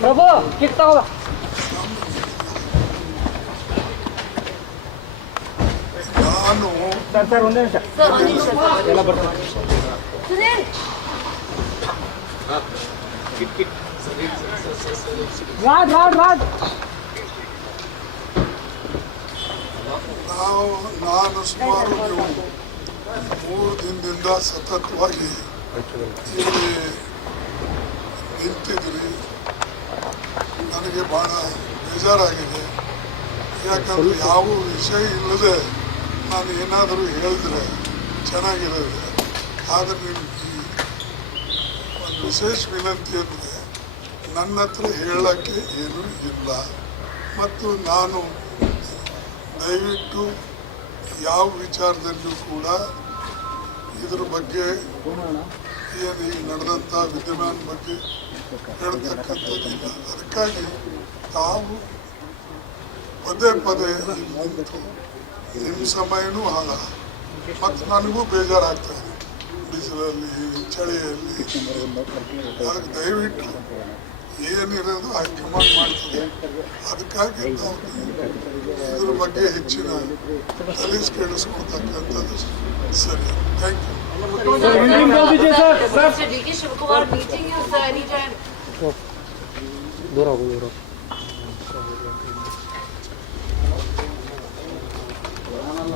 ಪ್ರಭು kit ತಗೋ ನಾನು sir sir ಒಂದೇ ನಿಮಿಷ ಸರ್ ಒಂದು ನಿಮಿಷ ಸರ್ ಎಲ್ಲ ಬರ್ತೀನಿ ಸುನೀಲ್ ರಾಡ್ ರಾಡ್ ರಾಡ್ ನಾವು ನಾನು ಸುಮಾರು ನೀವು ಮೂರು ದಿನದಿಂದ ಸತತವಾಗಿ ಇಲ್ಲಿ ನಿಂತಿದ್ರಿ ನನಗೆ ಬಹಳ ಬೇಜಾರಾಗಿದೆ. ಯಾಕಂದ್ರೆ ಯಾವ ವಿಷಯ ಇಲ್ಲದೆ ನಾನು ಏನಾದರೂ ಹೇಳಿದ್ರೆ ಚೆನ್ನಾಗಿರೋದು ಆದರೆ ನಿಮಗೆ ಒಂದು ವಿಶೇಷ ವಿನಂತಿ ಅಂದರೆ ನನ್ನ ಹತ್ರ ಹೇಳೋಕ್ಕೆ ಏನೂ ಇಲ್ಲ. ಮತ್ತು ನಾನು ದಯವಿಟ್ಟು ಯಾವ ವಿಚಾರದಲ್ಲೂ ಕೂಡ ಇದ್ರ ಬಗ್ಗೆ ಏನು ಈಗ ನಡೆದಂಥ ವಿದ್ಯಮಾನ ಬಗ್ಗೆ ಹೇಳ್ತಕ್ಕಂಥದ್ದಿಲ್ಲ ಅದಕ್ಕಾಗಿ ತಾವು ಪದೇ ಪದೇ ನಿಮ್ಮ ಸಮಯನೂ ಹಾಳ ಮತ್ತು ನನಗೂ ಬೇಜಾರಾಗ್ತಾ ಇದೆ ಬಿಸಿಲಲ್ಲಿ ಚಳಿಯಲ್ಲಿ ಅದಕ್ಕೆ ದಯವಿಟ್ಟು ಏನಿರೋದು ಆ ಕಮಾಂಡ್ ಮಾಡ್ತದೆ ಅದಕ್ಕಾಗಿ ನಾವು ಇದ್ರ ಬಗ್ಗೆ ಹೆಚ್ಚಿನ ತಲೀಸ್ ಕೇಳಿಸ್ಕೊಡ್ತಕ್ಕಂಥದ್ದು ಸರಿ thank you Vijay sir sir Mr. 어. 노라고 노라고